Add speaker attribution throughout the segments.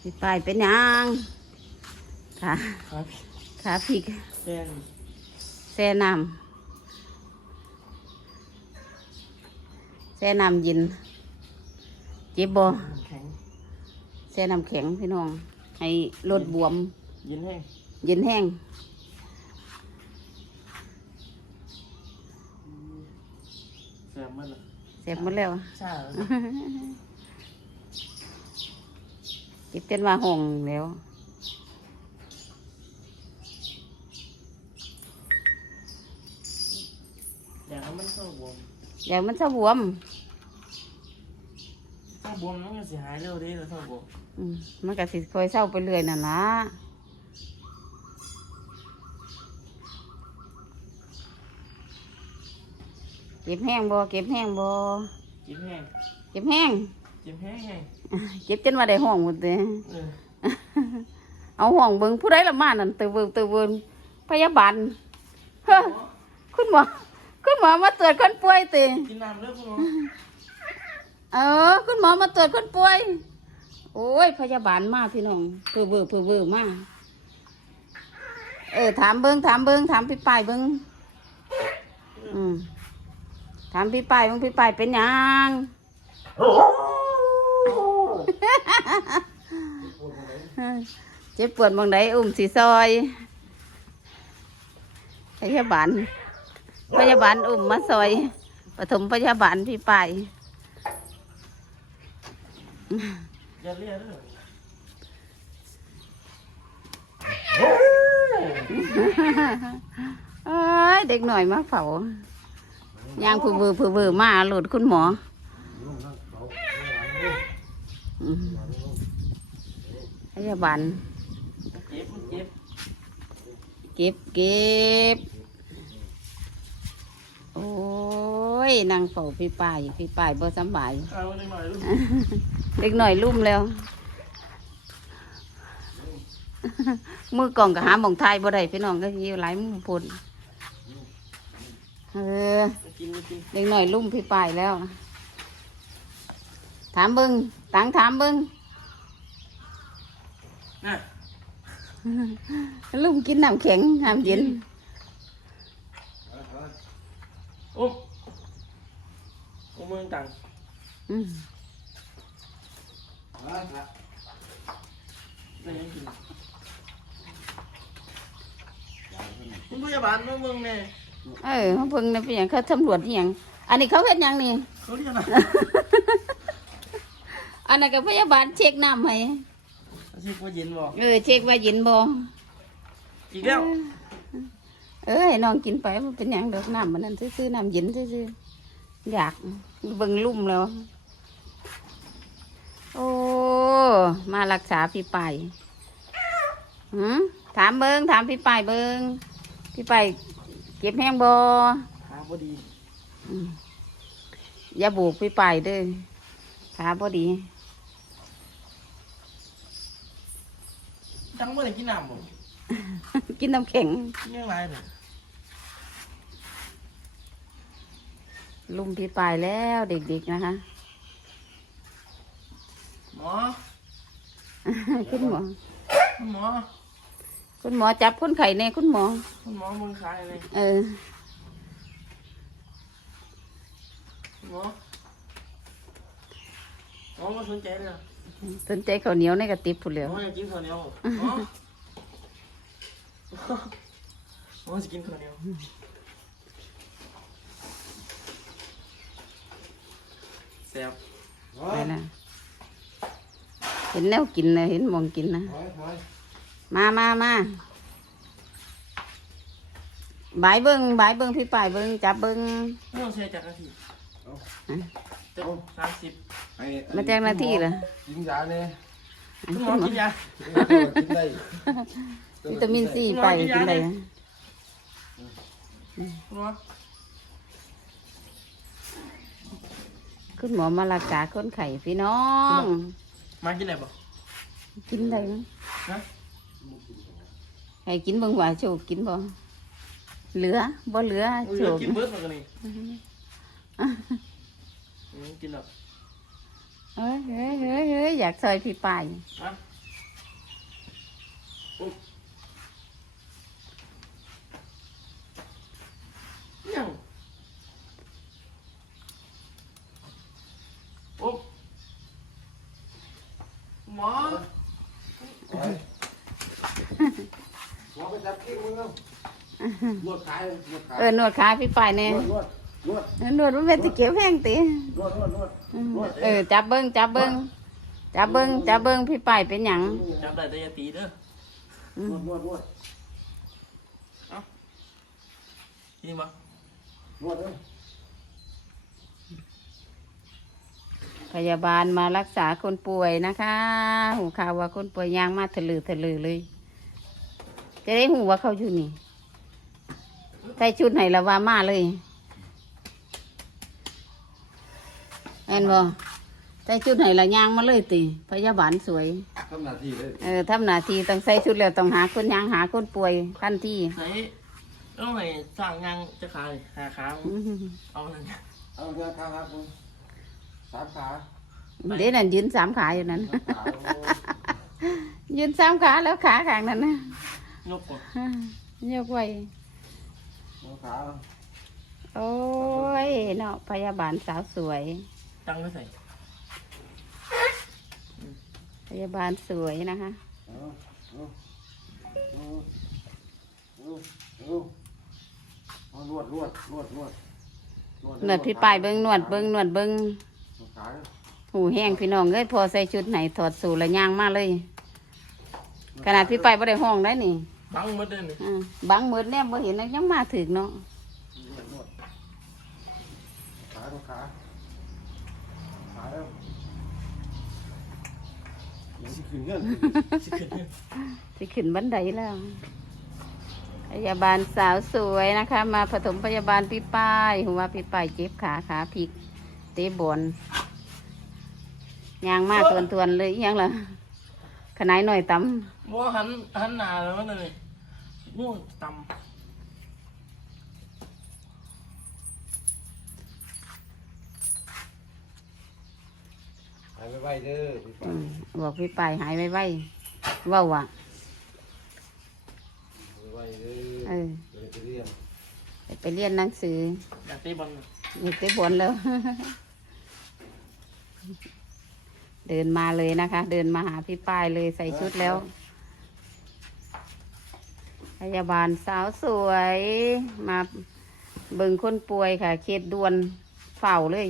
Speaker 1: พี่ปายเป็นหยังขา
Speaker 2: ครับ
Speaker 1: ขาพริก
Speaker 2: แจ้ง
Speaker 1: แช่น้ำแช่น้ำเย็นเจ็บบ่
Speaker 2: น้ำแข็ง
Speaker 1: แช่น้ำแข็งพี่น้อง ให้ลดบวม
Speaker 2: เย็นแห้ง
Speaker 1: เย็นแห้ง
Speaker 2: แซ่บมันละ
Speaker 1: เสร็จหมดแล้ว
Speaker 2: ชา
Speaker 1: เจ็บเต้นว่าห้องแล้ว
Speaker 2: อย่างนั้นมันเข้าบวม
Speaker 1: อย่างมันจะบวม
Speaker 2: เข้าบวมมันก็เสียหายเร็วดีแต่เข้าบวม
Speaker 1: อืมมันก็สิคอยเศร้าไปเรื่อยนั่นละเก็บแห้งบ่เก็บแห้งบ่
Speaker 2: เจ็บแห้ง
Speaker 1: เก็บแห้ง
Speaker 2: เจ็บแห้งแห้ง
Speaker 1: เก็บจนว่าได้ห้องหมดเลย
Speaker 2: เออ
Speaker 1: เอาห้องเบิ่งผู้ใดละมานั่นเตอเบิ่งเตอเบิ่งพยาบาลเฮ้อคุณหมอ คุณหมอมาตรวจคนป่วยติ
Speaker 2: กินน้ำเลิกคุณหมอ
Speaker 1: เออ คุณหมอมาตรวจคนป่วย โอ้ย พยาบาลมาพี่น้องเพื่อเบิ่งเพื่อเบิ่งมาเออ ถามเบิ่งถามเบิ่งถามพี่ป้ายเบิ่งอืมถามพี่ป้ายเบิ่งพี่ป้ายเป็นหยัง เจ็บปวดบางไดอุ้มสีซอยพยาบาลพยาบาลอุ้มมาซอยปฐมพยาบาลพี่ไปาย
Speaker 2: อย่าเลียเด็
Speaker 1: กหน่อยมาเผายางผู้บือผู้บือมาหลุดคุณหมอ พยาบาล
Speaker 2: เจ็บมันเจ็บ
Speaker 1: เก็บเก็บ โอ้ยนางเฝ้าพี่ป้ายพี่ป้ายบ่สำบาย
Speaker 2: เอาหน่อยหน่อยลูก
Speaker 1: เด็กหน่อยลุ่มแล้ว มือกล่องกับหาหมองไทยบ่ได้พี่น้องก็อยู่หลายมุมพุ่นเออ
Speaker 2: มากินมากิน
Speaker 1: เด็กหน่อยลุ่มพี่ปายแล้ว ถามเบิงตังถามเบิง
Speaker 2: น่ะ
Speaker 1: ลุ่มกินน้ำแข็งน้ำเย็น
Speaker 2: อุ้มอุ้มมือตัง
Speaker 1: อืม
Speaker 2: ได้ยังกินคุณพยาบาลมาเมืองแน่
Speaker 1: เออเขาเพิ่งนะเป็นอย่างเขาตำรวจอหย่างอันนี้เขาเฮ็ดหยังนี่
Speaker 2: เขาเรียกอะไร
Speaker 1: อันนั้นก็พยาบาลเช็คน้ำให้
Speaker 2: อาชีพว่าเย็นบ่
Speaker 1: เออเช็คว่าเย็นบ่
Speaker 2: อีกแล้ว
Speaker 1: เออให้น้องกินไปมันเป็นอย่างดอกน้ำมันนั่นซื้อๆน้ำเย็นซื้อๆอยากเบิ่งลุ่มแล้ว โอ้มารักษาพี่ไปายหืมถามเบิงถามพี่ไปายเบิงพี่ไปายเก็บแห้งบ่
Speaker 2: ขาพอดี
Speaker 1: อืมอย่าบุกพี่ไปายเด้อขาพอดี
Speaker 2: จังเมื่อไหร่กินน้ำบ่
Speaker 1: กินน้ำแข็ง
Speaker 2: กินยังไงเนี่ย
Speaker 1: ลุมพี่ไปายแล้วเด็กๆนะคะ
Speaker 2: หมอ
Speaker 1: คุณหมอ
Speaker 2: คุณหมอ
Speaker 1: คุณหมอจับคนไข้แน่คุณหมอ
Speaker 2: คุณหมอมึงขายอะไร
Speaker 1: เออ
Speaker 2: คุณหมอหมอมาสนใจเลยเหรอ
Speaker 1: สนใจข้าวเหนียวในกระติบผู้เหลียว
Speaker 2: หมออยากกินข้าวเหนียวหมอหมอจะกินข้าวเหนียวแซ่บ
Speaker 1: ไปนะเห็นแล้วกินนะเห็นหมองกินนะ มามามาบายเบิ้งบายเบิ้งพี่ป่ายเบิ้งจับเบิ้ง
Speaker 2: ไม่ต้องใช้จากนาที จะสามสิบ
Speaker 1: มาแจ้งหน้าที่เหรอ
Speaker 3: กินยาเนี่ย
Speaker 2: คุณหมอกินยา
Speaker 3: กินได้
Speaker 1: วิตามินซีไปกินได้นะ
Speaker 2: คุณหมอ
Speaker 1: คุณหมอมารักษาคนไข้พี่น้อง
Speaker 2: มากินอะไรบ่
Speaker 1: กินได้ไหม
Speaker 2: ฮะ
Speaker 1: ให้กินเบิ้งว่าโชคกินบ่เหลือบ่เหลือ
Speaker 2: อุ้ย
Speaker 1: โช
Speaker 2: อยาก
Speaker 1: ค
Speaker 2: กินเบิร์ดมากันนี่ อืมกินแล้ว
Speaker 1: เฮ้ยเฮ้ยเฮ้ยเฮ้ยอยากซอยพี่ป่าย
Speaker 2: ฮะยังโอ้หมอ
Speaker 3: ไปหมอไปจับกิ้งมึงเอานวดขายนวดขา
Speaker 1: เออนวดขาพี่ปายเนี่ย
Speaker 3: นวด นวดนวด
Speaker 1: นวดมันเป็นตะเกียบแห้งติ
Speaker 3: นวดนวดนวดนวด
Speaker 1: เออจับเบิ้งจับเบิ้งจับเบิ้งจับเบิ้งพี่ปายเป็นหยัง
Speaker 2: จับได้แต่อยาตีเด้อน
Speaker 3: วดนวดนวด
Speaker 2: จริงปะ
Speaker 3: นวดเลย
Speaker 1: พยาบาลมารักษาคนป่วยนะคะ หูข่าวว่าคนป่วยยางมาทะลือทะลือเลย จะได้หูว่าเขาอยู่นี่ใส่ชุดไหนละว่ามาเลย เห็นบ่ใส่ชุดไหนละยางมาเลยติพยาบาลสวย
Speaker 3: ทำหน้าที่เลย
Speaker 1: เออทำหน้าที่ต้องใส่ชุดแล้วต้องหาคนยางหาคนป่วยทันที
Speaker 2: ไหนต้องไหนสร้างยังจะขายหาขา
Speaker 1: อื้อหือ
Speaker 2: เอานั่น
Speaker 3: เอาเรื่องข้างครับมึงสามขา
Speaker 1: เดี๋ยวนั้นยืนสามขาอยู่นั้น
Speaker 3: สามขาโอ้
Speaker 1: ยืนสามขาแล้วขาข้างนั้นนะ
Speaker 2: นกปะ
Speaker 1: ยกไว้
Speaker 3: สามขา
Speaker 1: โอ้ยเนาะพยาบาลสาวสวย
Speaker 2: ตั้งไม่ใส่
Speaker 1: พยาบาลสวยนะคะ
Speaker 3: เอาเอาเอาเอาเอาเอานวดนวดนวดนวด
Speaker 1: นวดพี่ปายเบิ้งนวดเบิ้งนวดเบิ้ง
Speaker 3: นวดขา
Speaker 1: หูแห้งพี่น้องเอ้ยพอใส่ชุดไหนถอดสูทและย่างมาเลย ขนาดพี่ปายบ่ได้ห้องได้นี่
Speaker 2: บังหมดเลยนี่
Speaker 1: อ่าบังหมดแน่บ่เห็นแล้วยังมาถึกเนาะ
Speaker 3: นวดนวดขาดูขา ขาแล้วยังสิขึ้นเงื่อน
Speaker 2: สิขึ้นเนี่ย
Speaker 1: สิขึ้นบันไดแล้วพยาบาลสาวสวยนะคะ มาผสมพยาบาลพี่ป้ายหัวพี่ป้ายเจ็บขาขาพลิกเตะบอลยางมากทวนทวนๆเลยอิหยังล่ะขนายหน่อยต
Speaker 2: บัวหันหันหน้าแล้วมันเลยง่วง
Speaker 3: หายไปไวเด้อพี่ำป้า
Speaker 1: อืมบอกพี่ป้ายหายไวๆเว้าว่ะ
Speaker 3: หายไปไวเด้อ
Speaker 1: เออ
Speaker 3: เดี๋ยวจะเรียน
Speaker 1: ไปเรียนหนังสือำ
Speaker 2: อยากเตะบอล
Speaker 1: อยากเตะบอลแล้ว เดินมาเลยนะคะ เดินมาหาพี่ป้ายเลยใส่ชุดแล้ว พยาบาลสาวสวย มาเบิ่งคนป่วยค่ะเขตด่วนเฝ้าเลย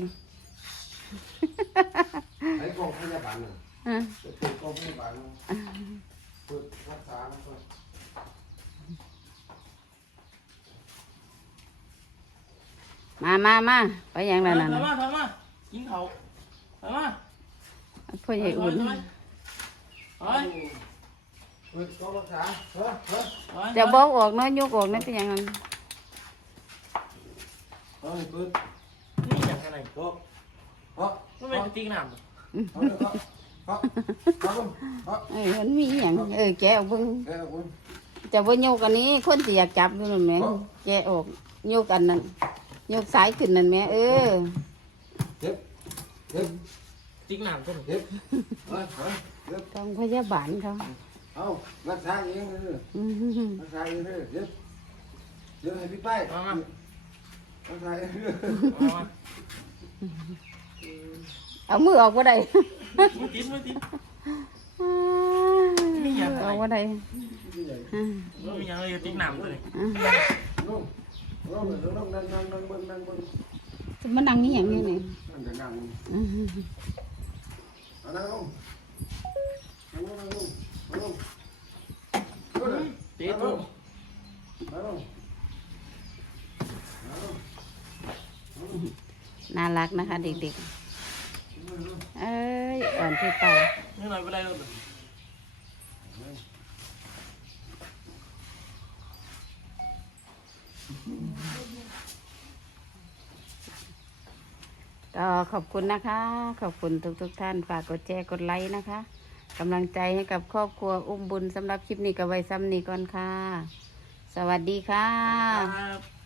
Speaker 3: ไอ้กองพยาบาลน่ะ
Speaker 1: อะ
Speaker 3: จะเป็นกองพยาบาลน่ะเปิดรักษาแล้วก็
Speaker 1: มามามาไปอย่างนั้น
Speaker 2: ถอย
Speaker 1: น่ะ
Speaker 2: มาถอยมากินเขาถอยมา
Speaker 1: พ่อใหญ่อุ่น
Speaker 2: ถอยถอย
Speaker 3: เปิดกองรักษาเฮ้ยเฮ้ย
Speaker 2: ถอย
Speaker 1: จะบอกออกเนาะยกออกนั่นเป็นอย่างนั้น
Speaker 3: เฮ้ยเปิด
Speaker 2: นี่อย่างไร
Speaker 3: โต๊ะเฮ้ย
Speaker 2: มันเป็นกระติกน้ำ
Speaker 3: เอ
Speaker 1: อมันมีอย่างเออแกะออกเบิ่ง
Speaker 3: แกเอาคุณ
Speaker 1: จะบ่ยกอันนี้ คนสิอยากจับอยู่นั่นแหมแกะออกโยกอันนั้นโยกสายขึ้นนั่นแหมเออ
Speaker 3: เจ็บเจ็บ
Speaker 2: ติ๊กน้ำต้น
Speaker 3: เจ็เจ็บ
Speaker 1: ต้องพยาบาลเขา
Speaker 3: เอารักษาเองเลย
Speaker 1: อืม
Speaker 3: รักษาเองเลยเจ็บเจ็บให้พี่ไปรักษาเองเลย
Speaker 2: เอามา
Speaker 1: เอามือออกบ่ได้
Speaker 2: ไม่ติดไม่ติด
Speaker 1: ออกบ่ได้อืม
Speaker 2: มันมีอย่างไรกระติกน้ำตัวนี้
Speaker 1: อืม
Speaker 3: ลงลงลงนั่งนั่งนั่งบนนั่งบน
Speaker 1: จะมานั่งนี่หยังนี่นี่
Speaker 3: นั่งเดี๋ยวนั่ง
Speaker 1: อืม
Speaker 3: เอานั่งลงนั่งลงนั่งลงนั่งลง
Speaker 2: ติดตัว
Speaker 3: นั่งลง
Speaker 1: น่ารักนะคะเด็กๆเอ้ ยอ่อนพี่ไป
Speaker 2: นี่หน่อยไปได้แล้ว
Speaker 1: ก็ขอบคุณนะคะ ขอบคุณทุกๆท่านฝากกดแชร์กดไลค์นะคะกำลังใจให้กับครอบครัวอุ้มบุญสำหรับคลิปนี้ก็ไว้ซ้ำนี้ก่อนค่ะ สวัสดีค่ะ